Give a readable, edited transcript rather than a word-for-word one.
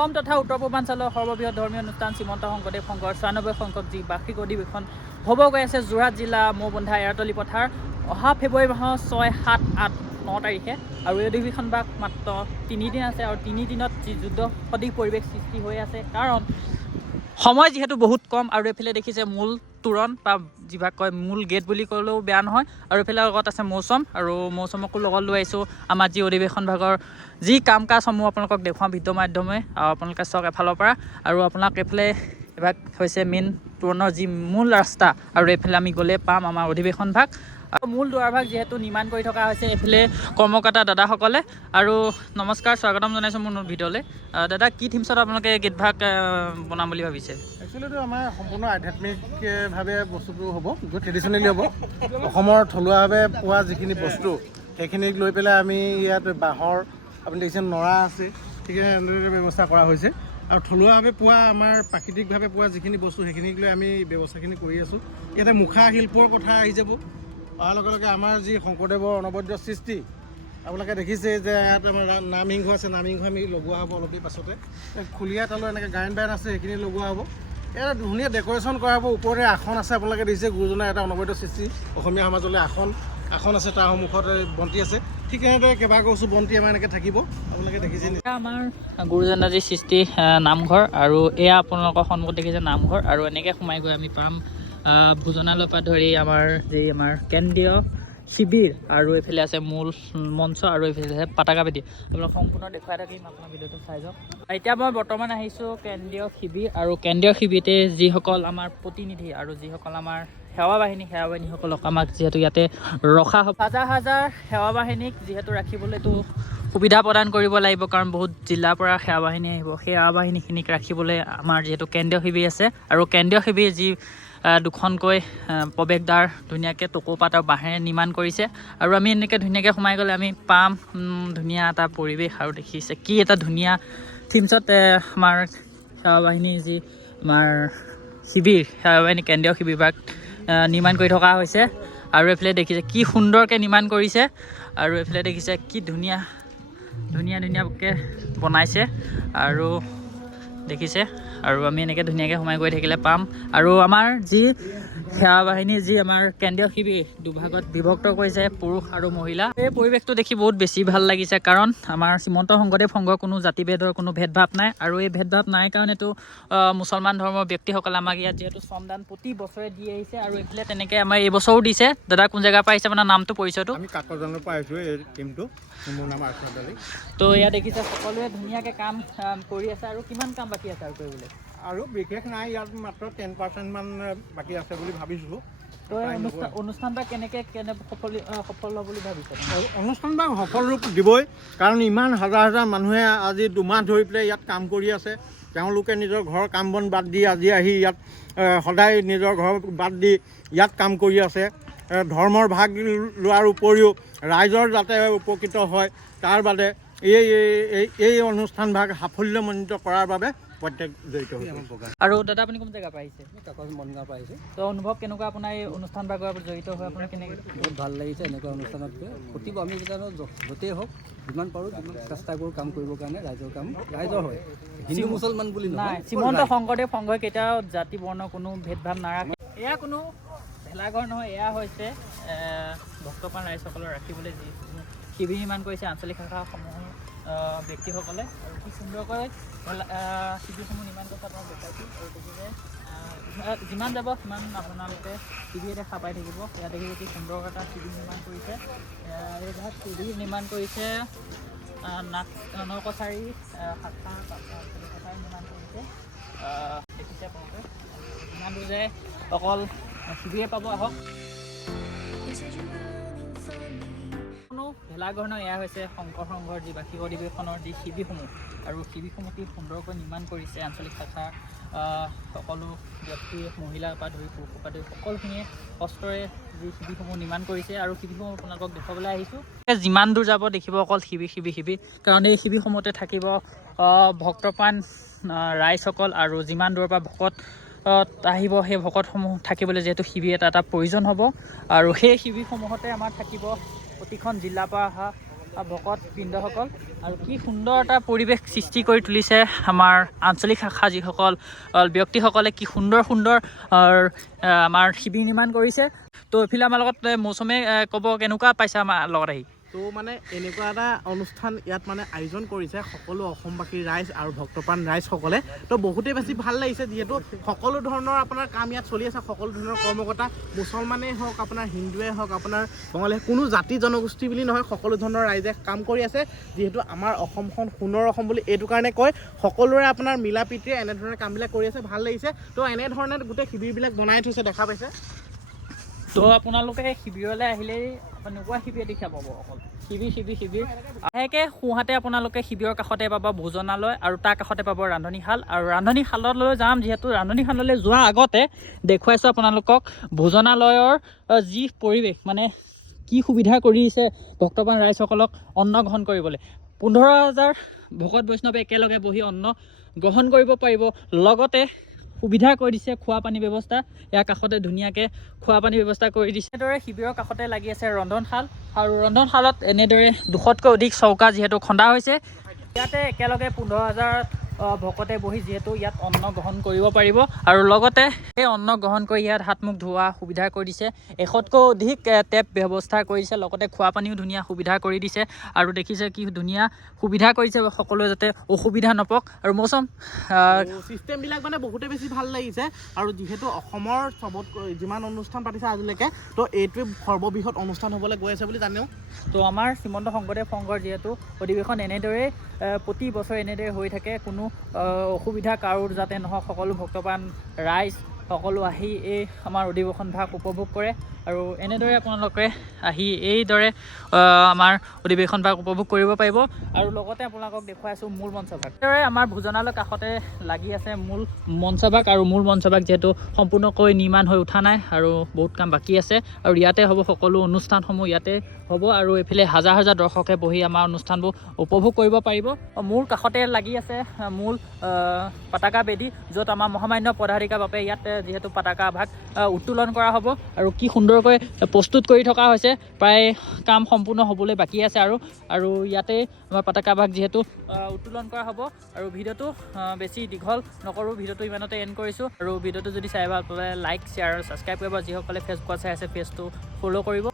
অসম তথা উত্তৰ পূৰ্বাঞ্চলৰ সৰ্ববৃহৎ ধৰ্মীয় অনুষ্ঠান শ্ৰীমন্ত শংকৰদেৱ সংঘৰ ৯৪ সংখ্যক যি বাৰ্ষিক অধিৱেশন হ'ব গৈ আছে যোৰহাট জিলা মৌবন্ধা এৰাতলী পথাৰ অহা ফেব্ৰুৱাৰী মাহৰ ৬, ৭, ৮, ৯ তাৰিখে আৰু এই অধিৱেশন ভাগ মাত্ৰ ৩ দিন আছে আৰু ৩ দিনত যি যুদ্ধ সদৃশ পৰিৱেশ সৃষ্টি হৈ আছে কাৰণ সময় যিহেতু বহুত কম আৰু এইফালে দেখিছে মূল তোৰণ বা যিভাগ কয় মূল গেট বুলি ক'লেও বেয়া নহয় আৰু এইফালে লগত আছে মৌচম আৰু মৌচমকো লগত লৈ আহিছোঁ আমাৰ যি অধিৱেশন ভাগৰ যি কাম কাজসমূহ আপোনালোকক দেখুৱাম ভিডিঅ' মাধ্যমে আপোনালোকে চাওক এফালৰ পৰা আৰু আপোনাক এইফালে এভাগ হৈছে মেইন তোৰণৰ যি মূল ৰাস্তা আৰু এইফালে আমি গ'লে পাম আমাৰ অধিৱেশন ভাগ আৰু মূল দুৱাৰভাগ যিহেতু নিৰ্মাণ কৰি থকা হৈছে এইফালে কৰ্মকৰ্তা দাদাসকলে আৰু নমস্কাৰ স্বাগতম জনাইছোঁ মোৰ ভিডিঅ'লৈ দাদা কি থিমছত আপোনালোকে গেটভাগ বনাম বুলি ভাবিছে একচুৱেলিটো আমাৰ সম্পূৰ্ণ আধ্যাত্মিকভাৱে বস্তুটো হ'ব বহুত ট্ৰেডিশ্যনেলি হ'ব অসমৰ থলুৱাভাৱে পোৱা যিখিনি বস্তু সেইখিনিক লৈ পেলাই আমি ইয়াত বাঁহৰ আপুনি দেখিছে নৰা আছে ঠিক এনেদৰে ব্যৱস্থা কৰা হৈছে আৰু থলুৱাভাৱে পোৱা আমাৰ প্ৰাকৃতিকভাৱে পোৱা যিখিনি বস্তু সেইখিনিক লৈ আমি ব্যৱস্থাখিনি কৰি আছোঁ ইয়াতে মুখা শিল্পৰ কথা আহি যাব অহাৰ লগে লগে আমাৰ যি শংকৰদেৱৰ অনবদ্য সৃষ্টি আপোনালোকে দেখিছে যে ইয়াত আমাৰ নামহিংস আছে নামহিংস আমি লগোৱা হ'ব অলপ দেৰি পাছতে খুলীয়া তালৰ এনেকৈ গায়ন বায়ন আছে সেইখিনি লগোৱা হ'ব ইয়াত ধুনীয়া ডেক'ৰেশ্যন কৰা হ'ব ওপৰতে আসন আছে আপোনালোকে দেখিছে গুৰুজনাৰ এটা অনবদ্য সৃষ্টি অসমীয়া সমাজলৈ আসন আছে তাৰ সন্মুখত বন্তি আছে ঠিক এনেদৰে কেইবাগছো বন্তি আমাৰ এনেকৈ থাকিব আপোনালোকে দেখিছে আমাৰ গুৰুজনাৰ যি সৃষ্টি নামঘৰ আৰু এয়া আপোনালোকৰ সন্মুখত দেখিছে নামঘৰ আৰু এনেকৈ সোমাই গৈ আমি পাম ভোজনালয়ৰ পৰা ধৰি আমাৰ কেন্দ্ৰীয় শিবিৰ আৰু এইফালে আছে মূল মঞ্চ আৰু এইফালে আছে পতাকা বেদী আপোনাক সম্পূৰ্ণ দেখুৱাই থাকিম আপোনাৰ ভিডিঅ'টো চাই যাওক এতিয়া মই বৰ্তমান আহিছোঁ কেন্দ্ৰীয় শিবিৰ আৰু কেন্দ্ৰীয় শিবিৰতে যিসকল আমাৰ প্ৰতিনিধি আৰু যিসকল আমাৰ সেৱা বাহিনীসকলক আমাক যিহেতু ইয়াতে ৰখা হ'ব হাজাৰ হাজাৰ সেৱা বাহিনীক যিহেতু ৰাখিবলৈতো সুবিধা প্ৰদান কৰিব লাগিব কাৰণ বহুত জিলাৰ পৰা সেৱা বাহিনী আহিব সেই সেৱা বাহিনীখিনিক ৰাখিবলৈ আমাৰ যিহেতু কেন্দ্ৰীয় শিবিৰ আছে আৰু কেন্দ্ৰীয় শিবিৰ যি দুখনকৈ প্ৰৱেশদ্বাৰ ধুনীয়াকৈ টকৌপাত আৰু বাঁহেৰে নিৰ্মাণ কৰিছে আৰু আমি এনেকৈ ধুনীয়াকৈ সোমাই গ'লে আমি পাম ধুনীয়া এটা পৰিৱেশ আৰু দেখিছে কি এটা ধুনীয়া থিমছত আমাৰ সেৱা বাহিনীৰ যি আমাৰ শিবিৰ সেৱা বাহিনী কেন্দ্ৰীয় শিবিৰভাগ নিৰ্মাণ কৰি থকা হৈছে আৰু এইফালে দেখিছে কি সুন্দৰকৈ নিৰ্মাণ কৰিছে আৰু এইফালে দেখিছে কি ধুনীয়াকৈ বনাইছে আৰু দেখিছে আৰু আমি এনেকৈ ধুনীয়াকৈ সোমাই গৈ থাকিলে পাম আৰু আমাৰ যি সেৱা বাহিনী যি আমাৰ কেন্দ্ৰীয় শিবিৰ দুভাগত বিভক্ত কৰিছে পুৰুষ আৰু মহিলা এই পৰিৱেশটো দেখি বহুত বেছি ভাল লাগিছে কাৰণ আমাৰ শ্ৰীমন্ত শংকৰদেৱ সংঘৰ কোনো জাতিভেদৰ কোনো ভেদভাৱ নাই আৰু এই ভেদভাৱ নাই কাৰণ এইটো মুছলমান ধৰ্মৰ ব্যক্তিসকলে আমাক ইয়াত যিহেতু শ্ৰমদান প্ৰতি বছৰে দি আহিছে আৰু এইফালে তেনেকৈ আমাৰ এই বছৰো দিছে দাদা কোন জেগাৰ পৰা আহিছে আপোনাৰ নামটো পৰিচয়টো আমি কাকজানৰ পৰা আহিছোঁ এই টিমটো মোৰ নাম আৰ্চনাদ আলী তো ইয়াত দেখিছে সকলোৱে ধুনীয়াকৈ কাম কৰি আছে আৰু কিমান কাম বাকী আছে আৰু কৰিবলৈ আৰু বিশেষ নাই ইয়াত মাত্ৰ 10% মান বাকী আছে বুলি ভাবিছোঁ তো অনুষ্ঠান বা কেনেকৈ সফল হ'ব বুলি ভাবিছে অনুষ্ঠান বা সফল ৰূপ দিবই কাৰণ ইমান হাজাৰ হাজাৰ মানুহে আজি দুমাহ ধৰি পেলাই ইয়াত কাম কৰি আছে তেওঁলোকে নিজৰ ঘৰৰ কাম বন বাদ দি আজি আহি ইয়াত সদায় নিজৰ ঘৰ বাদ দি ইয়াত কাম কৰি আছে ধৰ্মৰ ভাগ লোৱাৰ উপৰিও ৰাইজৰ যাতে উপকৃত হয় তাৰ বাদে এই অনুষ্ঠান ভাগ সাফল্যমণ্ডিত কৰাৰ বাবে প্ৰত্যেক জড়িত হৈছে আৰু দাদা আপুনি কোন জেগাৰ পৰা আহিছে কাকজ মনগাঁৱৰ পৰা আহিছোঁ তো অনুভৱ কেনেকুৱা আপোনাৰ এই অনুষ্ঠান ভাগৰ জড়িত হৈ আপোনাৰ কেনেকৈ বহুত ভাল লাগিছে এনেকুৱা অনুষ্ঠানত গৈ প্ৰতিটো আমি যেতিয়ানো য'তেই হওক যিমান পাৰোঁ যিমান চেষ্টা কৰোঁ কাম কৰিবৰ কাৰণে ৰাইজৰ হয় হিন্দু মুছলমান বুলি নাই নহয় শ্ৰীমন্ত শংকৰদেৱ সংঘই কেতিয়াও জাতি বৰ্ণ কোনো ভেদভাৱ নাৰাখে এয়া কোনো ভেলাঘৰ নহয় এয়া হৈছে ভক্তপ্ৰাণ ৰাইজসকলক ৰাখিবলৈ যি শিবিৰ নিৰ্মাণ কৰিছে আঞ্চলিক শাখাসমূহৰ ব্যক্তিসকলে আৰু কি সুন্দৰকৈ শিবিৰসমূহ নিৰ্মাণ কৰিছে আপোনাক দেখাইছোঁ আৰু দেখিছে যিমান যাব সিমান আপোনালোকে শিবিৰ দেখা পাই থাকিব ইয়াত দেখিব কি সুন্দৰ এটা শিবিৰ নিৰ্মাণ কৰিছে এইভাগ শিবিৰ নিৰ্মাণ কৰিছে নকছাৰী শাখা শাখাই নিৰ্মাণ কৰিছে দেখিছে আপোনালোকে ইমান দূৰ যে অকল শিবিৰে পাব আহক কোনো ভেলাঘৰ নহয় এয়া হৈছে শংকৰ সংঘৰ যি বাৰ্ষিক অধিৱেশনৰ যি শিবিৰসমূহ আৰু শিবিৰসমূহ অতি সুন্দৰকৈ নিৰ্মাণ কৰিছে আঞ্চলিক শাখা সকলো ব্যক্তি মহিলাৰ পৰা ধৰি পুৰুষৰ পৰা ধৰি সকলোখিনিয়ে কষ্টৰে যি শিবিৰসমূহ নিৰ্মাণ কৰিছে আৰু শিবিৰসমূহ আপোনালোকক দেখুৱাবলৈ আহিছোঁ যিমান দূৰ যাব দেখিব অকল শিবিৰ কাৰণ এই শিবিৰসমূহতে থাকিব ভক্তপ্ৰাণ ৰাইজসকল আৰু যিমান দূৰৰ পৰা ভকত আহিব সেই ভকতসমূহ থাকিবলৈ যিহেতু শিবিৰ এটা প্ৰয়োজন হ'ব আৰু সেই শিবিৰসমূহতে আমাৰ থাকিব প্ৰতিখন জিলাৰ পৰা অহা ভকত বৃন্দসকল আৰু কি সুন্দৰ এটা পৰিৱেশ সৃষ্টি কৰি তুলিছে আমাৰ আঞ্চলিক শাখা যিসকল ব্যক্তিসকলে কি সুন্দৰ সুন্দৰ আমাৰ শিবিৰ নিৰ্মাণ কৰিছে। তো এইফালে আমাৰ লগত মৌচুমে ক'ব কেনেকুৱা পাইছে আমাৰ লগত আহি। তো মানে এনেকুৱা এটা অনুষ্ঠান ইয়াত মানে আয়োজন কৰিছে সকলো অসমবাসীৰ ৰাইজ আৰু ভক্তপ্ৰাণ ৰাইজসকলে। তো বহুতেই বেছি ভাল লাগিছে, যিহেতু সকলো ধৰণৰ আপোনাৰ কাম ইয়াত চলি আছে, সকলো ধৰণৰ কৰ্মকৰ্তা মুছলমানেই হওক, আপোনাৰ হিন্দুৱে হওক, আপোনাৰ বঙালীয়ে, কোনো জাতি জনগোষ্ঠী বুলি নহয়, সকলো ধৰণৰ ৰাইজে কাম কৰি আছে। যিহেতু আমাৰ অসমখন সোণৰ অসম বুলি এইটো কাৰণে কয়, সকলোৰে আপোনাৰ মিলা প্ৰীতিৰে এনেধৰণে কামবিলাক কৰি আছে, ভাল লাগিছে। তো এনেধৰণে গোটেই শিবিৰবিলাক বনাই থৈছে, দেখা পাইছে। তো আপোনালোকে শিবিৰলৈ আহিলেই এনেকুৱা শিবিৰ দেখা পাব, অকল শিবিৰ লাহেকৈ সোঁহাতে আপোনালোকে শিবিৰৰ কাষতে পাব ভোজনালয় আৰু তাৰ কাষতে পাব ৰান্ধনীশাল। আৰু ৰান্ধনীশাললৈ যাম, যিহেতু ৰান্ধনীশাললৈ যোৱাৰ আগতে দেখুৱাইছোঁ আপোনালোকক ভোজনালয়ৰ যি পৰিৱেশ, মানে কি সুবিধা কৰি দিছে ভক্তপ্ৰাণ ৰাইজসকলক অন্ন গ্ৰহণ কৰিবলৈ। 15,000 ভকত বৈষ্ণৱে একেলগে বহি অন্ন গ্ৰহণ কৰিব পাৰিব, লগতে সুবিধা কৰি দিছে খোৱা পানী ব্যৱস্থা। ইয়াৰ কাষতে ধুনীয়াকৈ খোৱা পানী ব্যৱস্থা কৰি দিছে। এনেদৰে শিবিৰৰ কাষতে লাগি আছে ৰন্ধনশাল, আৰু ৰন্ধনশালত এনেদৰে 200তকৈ অধিক চৌকা যিহেতু খন্দা হৈছে। ইয়াতে একেলগে 15,000 ভকতে বহি যিহেতু ইয়াত অন্ন গ্ৰহণ কৰিব পাৰিব, আৰু লগতে সেই অন্ন গ্ৰহণ কৰি ইয়াত হাত মুখ ধোৱা সুবিধা কৰি দিছে। 100তকৈ অধিক টেপ ব্যৱস্থা কৰিছে, লগতে খোৱা পানীও ধুনীয়া সুবিধা কৰি দিছে। আৰু দেখিছে কি ধুনীয়া সুবিধা কৰিছে, সকলোৱে যাতে অসুবিধা নাপাওক। আৰু মৌচুম চিষ্টেমবিলাক মানে বহুতে বেছি ভাল লাগিছে। আৰু যিহেতু অসমৰ চবতকৈ যিমান অনুষ্ঠান পাতিছে আজিলৈকে, তো এইটোৱে সৰ্ববৃহৎ অনুষ্ঠান হ'বলৈ গৈ আছে বুলি জানো। তো আমাৰ শ্ৰীমন্ত শংকৰদেৱ সংঘৰ যিহেতু অধিৱেশন এনেদৰেই প্ৰতি বছৰ এনেদৰে হৈ থাকে, কোনো অসুবিধা কাৰো যাতে নহওক, সকলো ভক্তপ্ৰাণ ৰাইজ সকলো আহি এই আমাৰ অধিৱেশন ভাগ উপভোগ কৰে। আৰু এনেদৰে আপোনালোকে আহি এইদৰে আমাৰ অধিৱেশন ভাগ উপভোগ কৰিব পাৰিব। আৰু লগতে আপোনালোকক দেখুৱাইছোঁ মূল মঞ্চভাগ। এনেদৰে আমাৰ ভোজনালয়ৰ কাষতে লাগি আছে মূল মঞ্চভাগ, আৰু মূল মঞ্চভাগ যিহেতু সম্পূৰ্ণকৈ নিৰ্মাণ হৈ উঠা নাই আৰু বহুত কাম বাকী আছে। আৰু ইয়াতে হ'ব সকলো অনুষ্ঠানসমূহ, ইয়াতে হ'ব। আৰু এইফালে হাজাৰ হাজাৰ দৰ্শকে বহি আমাৰ অনুষ্ঠানবোৰ উপভোগ কৰিব পাৰিব। মোৰ কাষতে লাগি আছে মূল পতাকা বেদী, য'ত আমাৰ মহামান্য পদাধিকাৰ বাবে ইয়াত যিহেতু পতাকা ভাগ উত্তোলন কৰা হ'ব। আৰু কি সুন্দৰকৈ প্ৰস্তুত কৰি থকা হৈছে, প্ৰায় কাম সম্পূৰ্ণ হ'বলৈ বাকী আছে। আৰু ইয়াতে আমাৰ পতাকা ভাগ যিহেতু উত্তোলন কৰা হ'ব। আৰু ভিডিঅ'টো বেছি দীঘল নকৰোঁ, ভিডিঅ'টো ইমানতে এণ্ড কৰিছোঁ। আৰু ভিডিঅ'টো যদি চাই ভাল পালে লাইক, শ্বেয়াৰ আৰু ছাবস্ক্ৰাইব কৰিব। যিসকলে ফেচবুকত চাই আছে পেজটো ফ'ল' কৰিব।